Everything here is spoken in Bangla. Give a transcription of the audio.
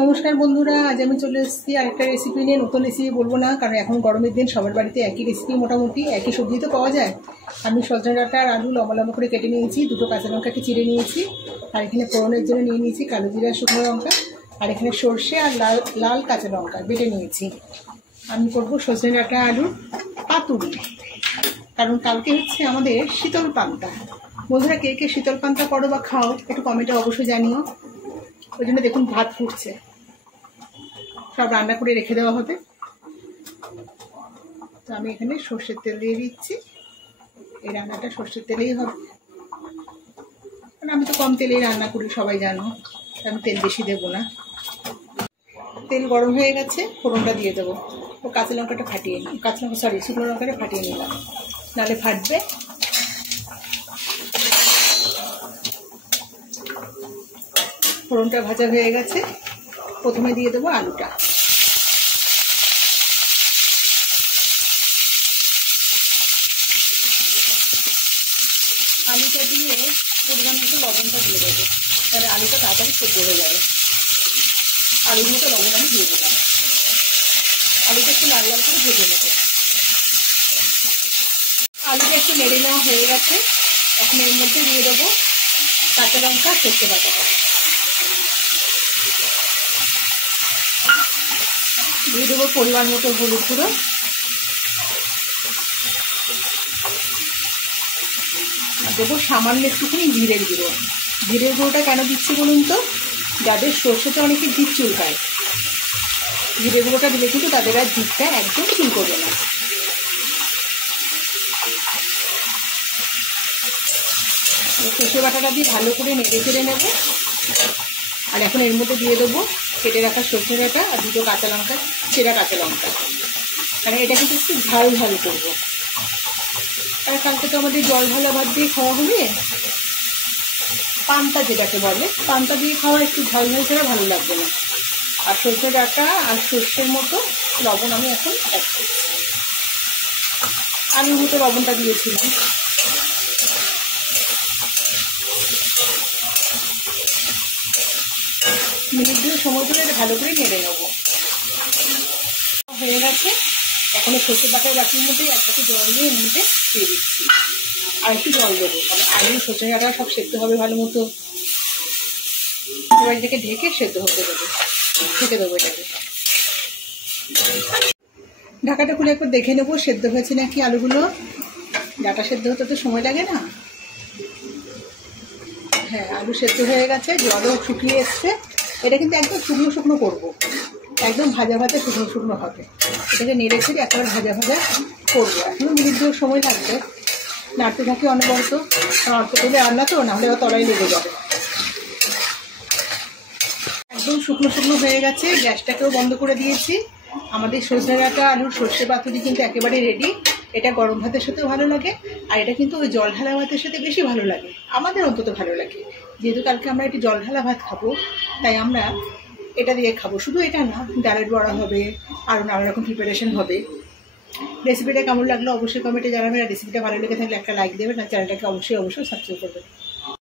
নমস্কার বন্ধুরা, আজ আমি চলে এসেছি আরেকটা রেসিপি নিয়ে। নতুন রেসিপি বলবো না, কারণ এখন গরমের দিন সবার বাড়িতে একই রেসিপি, মোটামুটি একই সবজি তো পাওয়া যায়। আমি সজনে ডাঁটা আর আলু লম্বা লম্বা করে কেটে নিয়েছি, দুটো কাঁচা লঙ্কাকে চিড়ে নিয়েছি, আর এখানে ফোড়নের জন্য নিয়ে নিয়েছি কালো জিরা, শুকনো লঙ্কা, আর এখানে সর্ষে আর লাল কাঁচা লঙ্কা বেটে নিয়েছি। আমি করবো সজনে ডাঁটা আলুর পাতুরি, কারণ কালকে হচ্ছে আমাদের শীতল পান্তা। বন্ধুরা, কে কে শীতল পান্তা করো বা খাও একটু কমেন্টে অবশ্যই জানিও। ওই জন্য দেখুন ভাত ফুটছে, সব রান্না করে রেখে দেওয়া হবে। তো আমি এখানে সর্ষের তেল দিয়ে দিচ্ছি, এই রান্নাটা সর্ষের তেলেই হবে, কারণ আমি তো কম তেলেই রান্না করি, সবাই জানো, আমি তেল বেশি দেবো না। তেল গরম হয়ে গেছে, ফোড়নটা দিয়ে দেবো। ও কাঁচা লঙ্কাটা ফাটিয়ে শুকনো লঙ্কাটা ফাটিয়ে নিলাম, নাহলে ফাটবে। ফোড়নটা ভাজা হয়ে গেছে, প্রথমে দিয়ে দেবো আলুটা। আলুটা দিয়ে পরিমাণ মতো লবণটা দিয়ে দেবো, তাহলে আলুটা তাড়াতাড়ি সেদ্ধ হয়ে যাবে। আলুর মতো লবণ আমি দিয়ে দিলাম, আলুটা একটু লাল লাল করে ভেজে নেবো। আলুটা একটু নেড়ে নেওয়া হয়ে গেছে, এখন এর মধ্যে দিয়ে দেবো কাঁচা লঙ্কা, সর্ষে বাটাটা দিয়ে দেবো, পরিমাণ মতো হলুদ গুঁড়ো, আর দেবো সামান্য একটুখানি জিরের গুঁড়ো। জিরের গুঁড়োটা কেন দিচ্ছি বলুন তো, যাদের সর্ষেটা অনেকে জিভ চুলকায়, জিরের গুঁড়োটা দিলে কিন্তু তাদের আর জিভটা একদম চুল করবে না। সর্ষে বাটাটা দিয়ে ভালো করে নেড়ে চেড়ে নেব। আর এখন এর মধ্যে দিয়ে দেবো কেটে রাখা সর্ষে বাটা আর দুটো কাঁচা লঙ্কা, চেরা কাঁচা লঙ্কা, কারণ এটা কিন্তু একটু ঝাল ঝাল করবো। আর কালকে তো আমাদের জল ঢালা ভাত দিয়ে খাওয়া হবে, পান্তা যেটাকে বলে, পান্তা দিয়ে খাওয়া একটু ঝাল ঝাল ছাড়া ভালো লাগবে না। আর সর্ষে ডাঁটা আর সর্ষের মতো লবণ আমি এখন অ্যাড করছি, আলুর মতো লবণটা দিয়েছিলাম। মিনিট দিয়ে সময় ধরে ভালো করে নেড়ে নেবো। হয়ে গেছে, এখন সর্ষে বাটার বাটির মধ্যে এক বাটি জল দিয়ে এর মধ্যে দিয়ে দিচ্ছি, আর একটু জল দেবো, কারণ আলু সর্ষে ডাঁটা সব সেদ্ধ হবে ভালো মতো। এবার এটাকে ঢেকে সেদ্ধ হতে দেবো, ঢেকে দেবো এটাকে। ঢাকাটা খুলে একবার দেখে নেবো সেদ্ধ হয়েছে নাকি আলুগুলো। ডাঁটা সেদ্ধ হতে তো সময় লাগে না। হ্যাঁ, আলু সেদ্ধ হয়ে গেছে, জলও শুকিয়ে এসছে। এটা কিন্তু একদম শুকনো শুকনো করবো, একদম ভাজা ভাজা শুকনো শুকনো হবে। এটাকে নেড়ে ছেড়ে একেবারে ভাজা ভাজা করবো। এখনও মিনিট দুয়েক সময় লাগবে, নাড়তে থাকি অনবরত, অল্প করে রান্না তো, নাহলে আবার তলায় লেগে যাবে। একদম শুকনো শুকনো হয়ে গেছে, গ্যাসটাকেও বন্ধ করে দিয়েছি। আমাদের সজনে ডাঁটা আলুর সর্ষে পাতুরি কিন্তু একেবারে রেডি। এটা গরম ভাতের সাথেও ভালো লাগে, আর এটা কিন্তু ওই জল ঢালা ভাতের সাথে বেশি ভালো লাগে, আমাদের অন্তত ভালো লাগে। যেহেতু কালকে আমরা একটু জল ঢালা ভাত খাবো, তাই আমরা এটা দিয়ে খাবো। শুধু এটা না, ডালের বড়া হবে, আরও নানা রকম প্রিপারেশন হবে। রেসিপিটা কেমন লাগলো অবশ্যই কমেন্টে জানাবেন, আর রেসিপিটা ভালো লেগে থাকলে একটা লাইক দেবেন, আর চ্যানেলটাকে অবশ্যই সাবস্ক্রাইব করবেন।